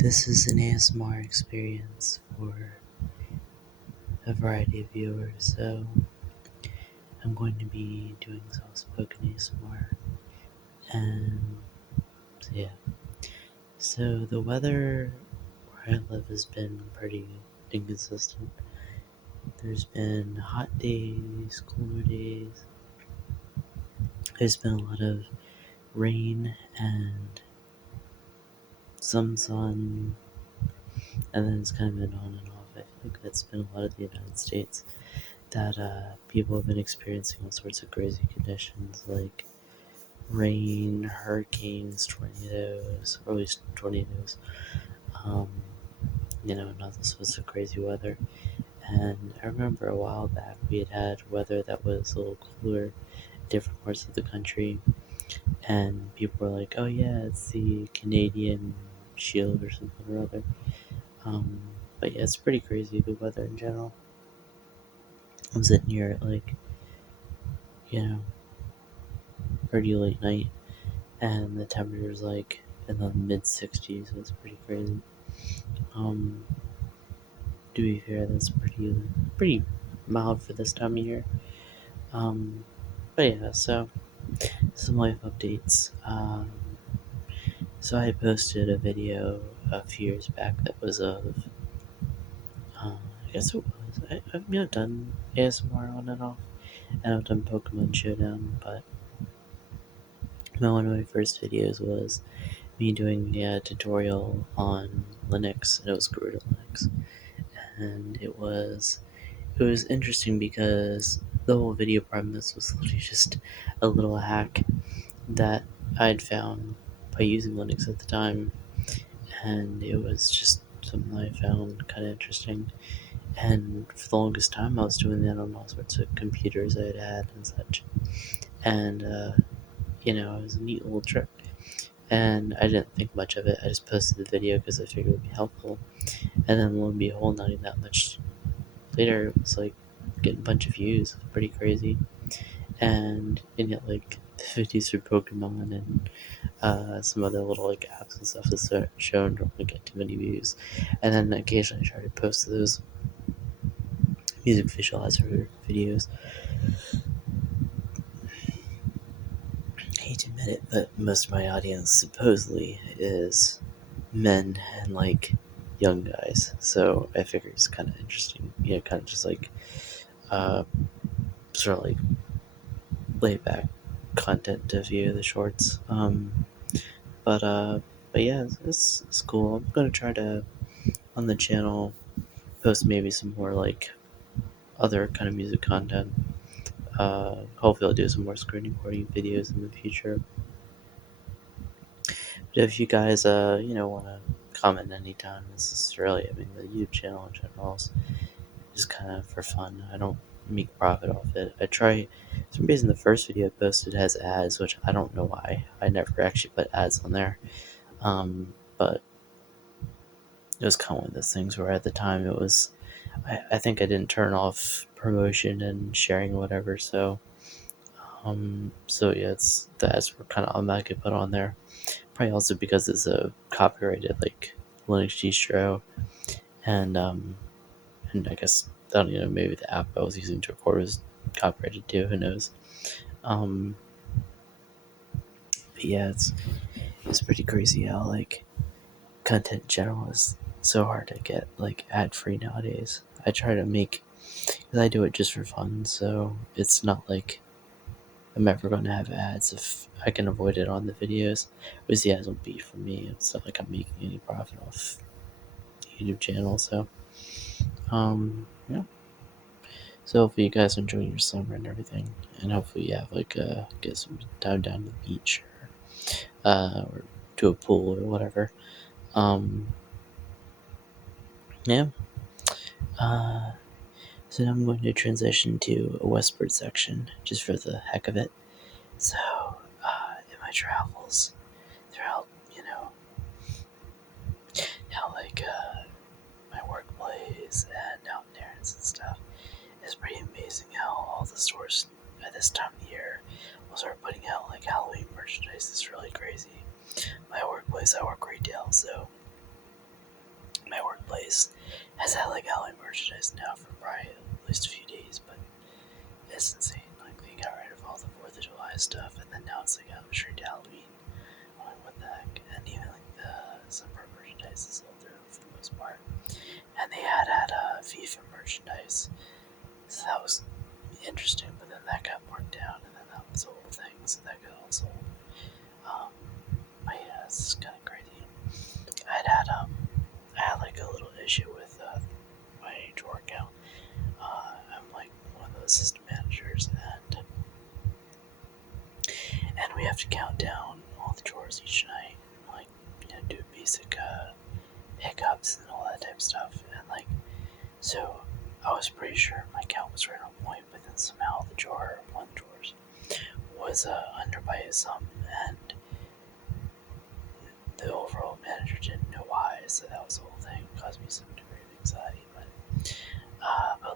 This is an ASMR experience for a variety of viewers, so I'm going to be doing soft-spoken ASMR, and so yeah. So the weather where I live has been pretty inconsistent. There's been hot days, cooler days. There's been a lot of rain and some sun, and then it's kind of been on and off. I feel like that's been a lot of the United States. That people have been experiencing all sorts of crazy conditions like rain, hurricanes, tornadoes, or at least tornadoes, um, and all sorts of crazy weather. And I remember a while back we had weather that was a little cooler in different parts of the country, and people were like, oh yeah, it's the Canadian shield or something or other. Um, but yeah, it's pretty crazy, the weather in general. I'm sitting here at you know, pretty late night, and the temperature's like in the mid 60s. So it's pretty crazy. Um, to be fair, that's pretty mild for this time of year. Um, but yeah, so some life updates. So I posted a video a few years back that was of, I guess it was. I've done ASMR on and off, and I've done Pokemon Showdown, but one of my first videos was me doing a tutorial on Linux, and it was Garuda Linux, and it was interesting because the whole video premise was literally just a little hack that I'd found by using Linux at the time, and it was just something I found kind of interesting. And for the longest time, I was doing that on all sorts of computers I had and such, and it was a neat little trick. And I didn't think much of it. I just posted the video because I figured it would be helpful. And then lo and behold, not even that much later, it was like getting a bunch of views. It was pretty crazy. And yet, like, the 50s for Pokemon and some other little like apps and stuff that's shown don't really get too many views. And then occasionally I try to post those music visualizer videos. I hate to admit it, but most of my audience supposedly is men and like young guys. So I figure it's kind of interesting, kind of just like uh, sort of like laid back content to view the shorts. But yeah, it's cool. I'm gonna try to on the channel post maybe some more like other kind of music content. Hopefully, I'll do some more screen recording videos in the future. But if you guys want to comment anytime, this is really, I mean, the YouTube channel in general is just kind of for fun. I don't make profit off it. I try. For some reason, the first video I posted has ads, which I don't know why. I never actually put ads on there. But it was kind of one of those things where at the time it was, I think I didn't turn off promotion and sharing or whatever. So yeah, it's the ads were kind of automatically put on there. Probably also because it's a copyrighted like Linux distro, and I guess I don't know, maybe the app I was using to record was copyrighted too. Who knows? Um, but yeah, it's pretty crazy how like content in general is so hard to get like ad free nowadays. I try to make, because I do it just for fun, so it's not like I'm ever going to have ads if I can avoid it on the videos. Because the ads will be for me. It's not like I'm making any profit off the YouTube channel. So, yeah. So hopefully you guys enjoy your summer and everything, and hopefully you have like get some time down to the beach or to a pool or whatever. Yeah. Uh, so now I'm going to transition to a westward section just for the heck of it. So, in my travels throughout, like my workplace and out in errands and stuff, it's pretty amazing how all the stores at this time of year will start putting out like Halloween merchandise. It's really crazy. My workplace, I work retail, so has had like Halloween merchandise now for probably at least a few days, but it's insane. Like they got rid of all the 4th of July stuff, and then now it's like straight to Halloween. I'm like, what the heck? And even like the summer merchandise is sold through for the most part. And they had FIFA merchandise, so that was interesting. But then that got marked down, and then that was the whole thing, so that got all sold. But yeah, it's kind of crazy. I had like a little issue with my drawer account. I'm like one of the assistant managers, and we have to count down all the drawers each night, and like do basic pickups and all that type of stuff, and like so I was pretty sure my count was right on point, but then somehow one of the drawers was under by some, and the overall manager didn't know why, so that was the whole thing. It caused me some degree of anxiety, but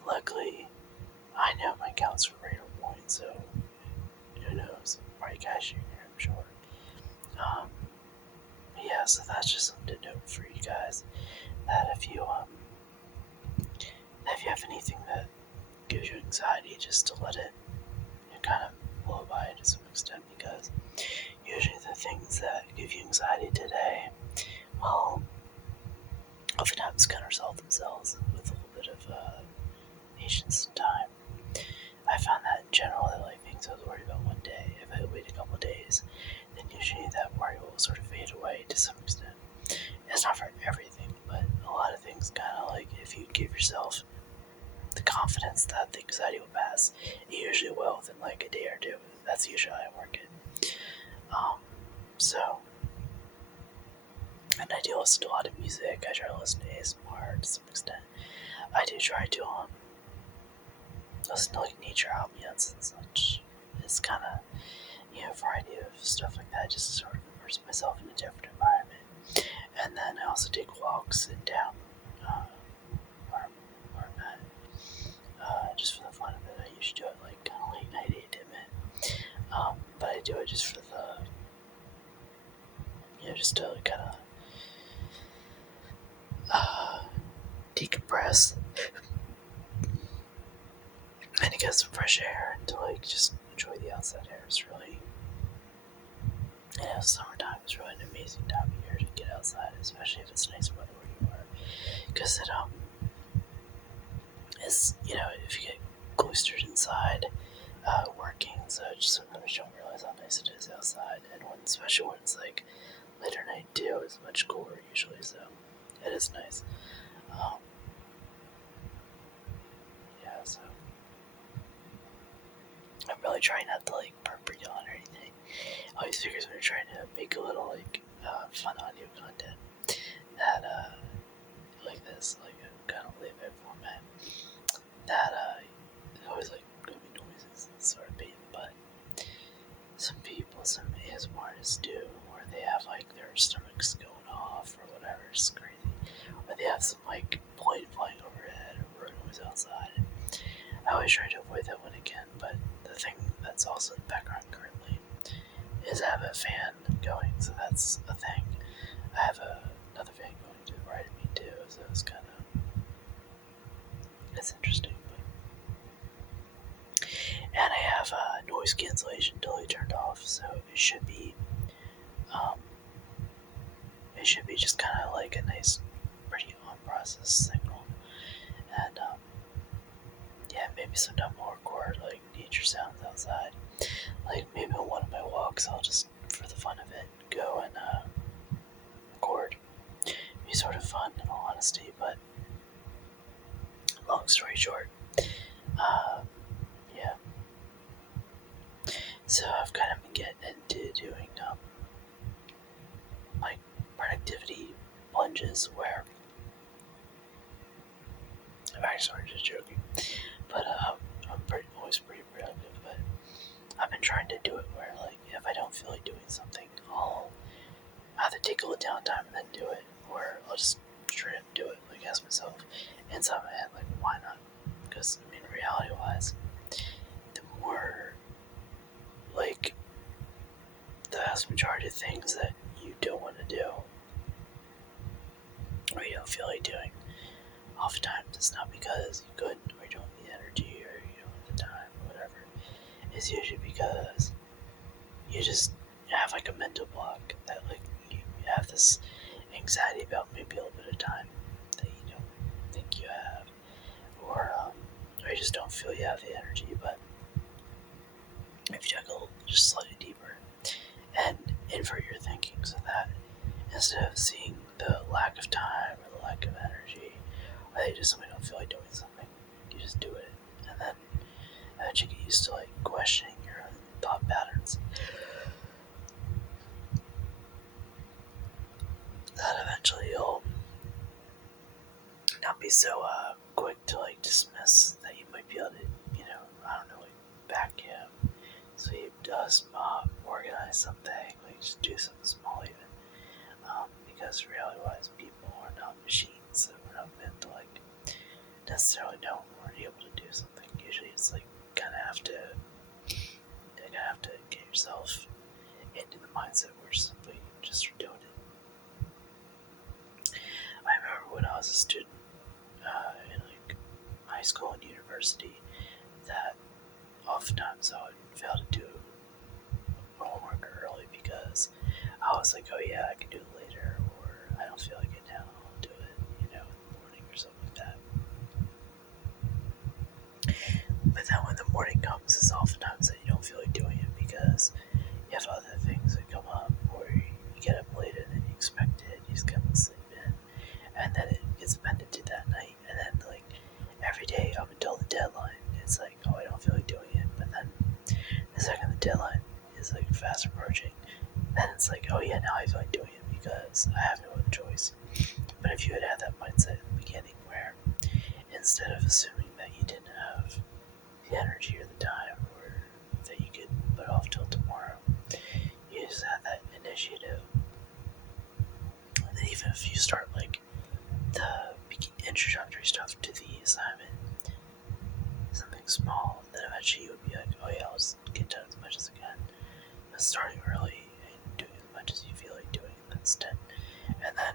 luckily I know my counts were right on point, so who knows? Probably cashier here, I'm sure. Yeah, so that's just something to note for you guys. That if you have anything that gives you anxiety, just to let it kind of blow by to some extent, because usually the things that give you anxiety today, well, oftentimes kind of resolve themselves with a little bit of patience and time. I found that in general, that like things I was worried about one day, if I wait a couple days, then usually that worry will sort of fade away to some extent. It's not for everything, but a lot of things kind of like if you give yourself the confidence that the anxiety will pass, it usually will within like a day or two. That's usually how I work it. So, and I do listen to a lot of music. I try to listen to ASMR to some extent. I do try to listen to like nature ambience and such. It's kind of a variety of stuff like that, just to sort of immerse myself in a different environment. And then I also take walks in town, where I'm at, just for the fun of it. I usually do it like kind of late night 8 to midnight, but I do it just for the just to kind of decompress and to get some fresh air and to like just enjoy the outside air. It's really, summertime is really an amazing time of year to get outside, especially if it's nice weather where you are, because it is, if you get cloistered inside working, so sometimes you don't realize how nice it is outside, and especially when it's like later night too, it's much cooler usually, so it is nice. So I'm really trying not to like burp or yawn or anything. All these figures are trying to make a little like fun audio content that like this, like a kind of live format that always like gonna be noises and sort of pain, but some ASMR artists do, where they have like their stomachs going off or whatever. It's crazy. Or they have some like plane flying overhead or road noise outside. I always try to avoid that when I can, but the thing that's also in the background currently is I have a fan going, so that's a thing. I have another fan going to the right of me too, so it's interesting. And I have noise cancellation totally turned off, so it should be just kind of like a nice, pretty on-process signal. And maybe sometime I'll record like nature sounds outside. Like maybe on one of my walks, I'll just, for the fun of it, go and record. It'd be sort of fun, in all honesty. But long story short, yeah. So I've kind of been getting into doing like productivity plunges where I'm actually just joking, but I'm always pretty productive. But I've been trying to do it where, like, if I don't feel like doing something, I'll either take a little downtime and then do it, or I'll just straight up do it. Like, ask myself inside my head, like, why not? Because I mean, reality-wise, the more like the vast majority of things that you don't want to do or you don't feel like doing oftentimes it's not because you couldn't or you don't have the energy or you don't have the time or whatever. It's usually because you just have like a mental block that like you have this anxiety about maybe a little bit of time that you don't think you have, or you just don't feel you have the energy. But if you go just slightly deeper and invert your thinking so that instead of seeing the lack of time or the lack of energy, or that you just simply don't feel like doing something, you just do it, and then eventually get used to like questioning your own thought patterns. That eventually you'll not be so quick to like dismiss that you might be able to, I don't know, like vacuum, sweep, dust, mop, organize something, like just do something small even. Because reality-wise, people are not machines, so we're not meant to like necessarily know when we're able to do something. Usually, it's like you kind of have to get yourself into the mindset where simply just doing it. I remember when I was a student in like high school and university that oftentimes I would fail to do homework early because I was like, oh yeah, I can do it later, or I don't feel like it now, I'll do it, in the morning or something like that. But then when the morning comes, it's oftentimes that you don't feel like doing it because you have other things that come up, or you get up later than you expected, you just can't sleep in, and then it gets appended to that night, and then like every day up until the deadline, it's like, oh, I don't feel like doing it, but then the second the deadline is like fast approaching, then it's like, oh yeah, now I feel like doing it because I have no other choice. But if you had that mindset in the beginning where instead of assuming that you didn't have the energy or the time or that you could put off till tomorrow, you just had that initiative. And then even if you start like the introductory stuff to the assignment, something small, then eventually you would be like, oh yeah, I'll just get done as much as I can. But starting early and doing as much as you feel like doing instead, and then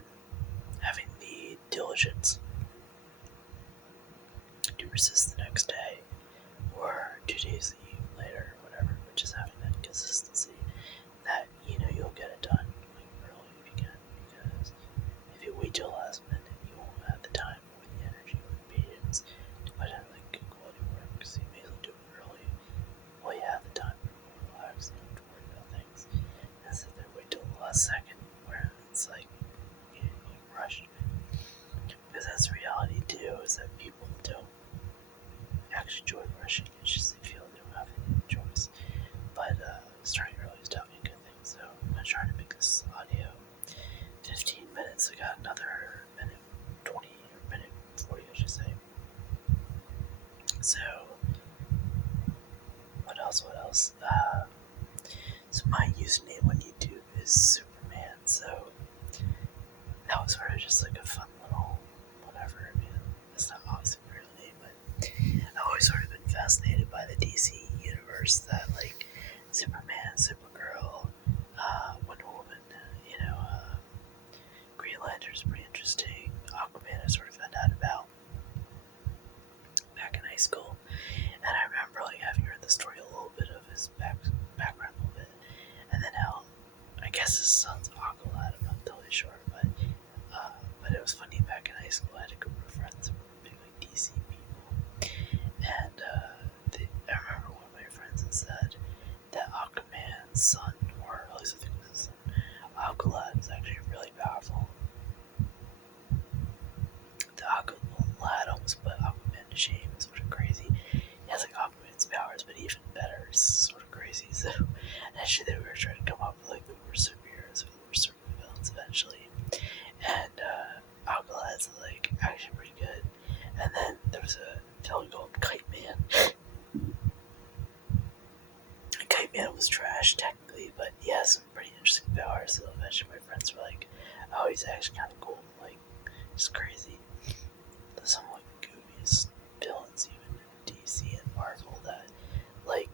having the diligence to resist the next day or 2 days later or whatever, but just having that consistency that you'll get it done like early if you can, because if you wait till last minute you won't have the time or the energy or the patience to put in like good quality work, so you may as well do it early while you have the time to relax and don't have to worry about things, and sit there wait till the last second where it's like you're rushed. Because that's the reality too, is that people don't actually enjoy rushing, it's just they feel they don't have any choice. But starting early is definitely a good thing, so I'm gonna try to make this audio 15 minutes. I got another minute 20 or minute 40, I should say. So, what else? So my username on YouTube is Superman, so that was sort of just like a fun little whatever. I mean, it's not obviously my real name, but I've always sort of been fascinated by the DC universe, that like Superman, Supergirl, Wonder Woman, Green Lantern's pretty interesting. Aquaman I sort of found out about back in high school, and I remember like having heard the story a little bit of his background a little bit, and then how I guess his son's Aqualad. I'm not totally sure, but it was funny. Back in high school, I had a group of friends who were big like DC people, and I remember one of my friends had said that Aquaman's son, or at least I think it was his son, Aqualad, is actually really powerful. The Aqualad almost put Aquaman to shame. It's sort of crazy. He has like Aquaman's powers, but even better. It's sort of crazy. So actually, they were trying to come up with like the worst superheroes or the worst super villains eventually, and Aqualad's like actually pretty good. And then there was a villain called Kite Man. Kite Man was trash technically, but he has some pretty interesting powers. So eventually, my friends were like, "Oh, he's actually kind of cool. Like, it's crazy." There's some like goofiest villains even in DC and Marvel that like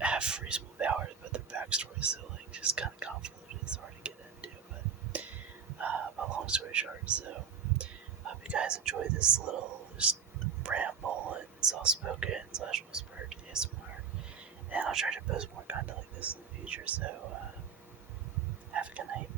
have reasonable powers, but their backstory is so like just kind of convoluted. It's hard to get into. But long story short, so I hope you guys enjoy this little just ramble and soft spoken slash whispered ASMR. And I'll try to post more content like this in the future. So have a good night.